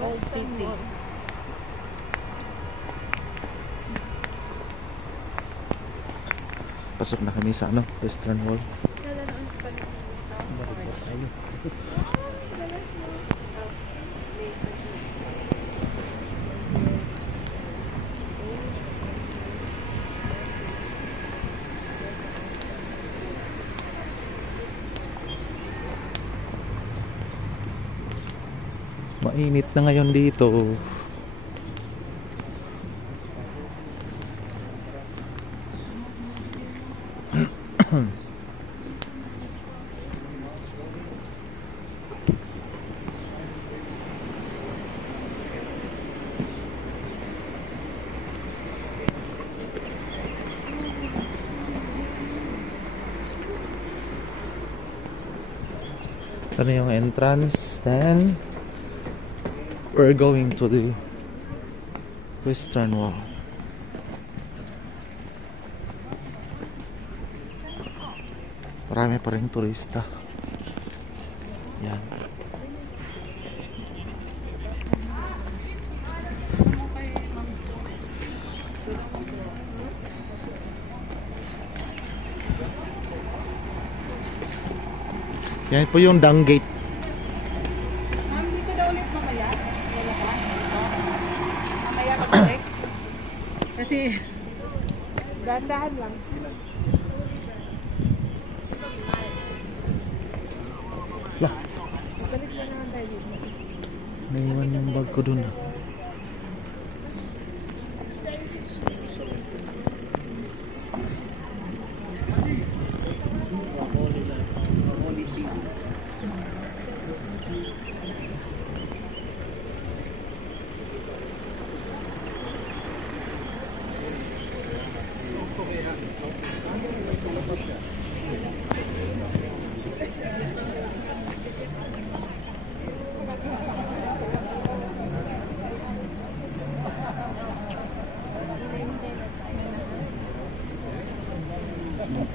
Old City. Pasok na kami sa ano, Western Wall. Mainit na ngayon dito. Ito na yung entrance. Then we're going to the Western Wall. Marami pa rin turista. Yan. Yan po yung Dung Gate. Dito daw ulit mamaya. Mamaya mag-break. Kasi dahan-dahan lang. Lah, Balik na naman tayo dito. naiwan yung bag ko dun.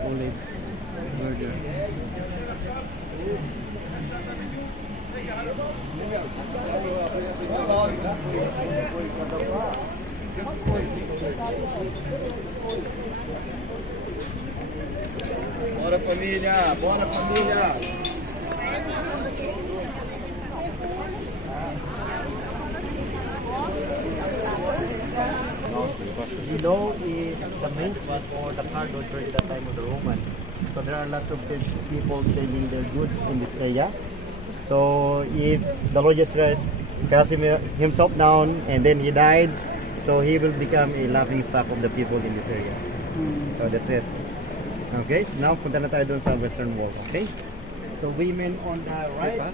Oleg's Burger. Bora família, bora família. Below is the main spot for the cargo during the time of the Romans. So there are lots of people selling their goods in this area. So if the Lord Jesus Christ cast himself down and then he died, so he will become a laughing stock of the people in this area. So that's it. Okay, so now punta na tayo dun sa Western Wall. Okay, so women on the right.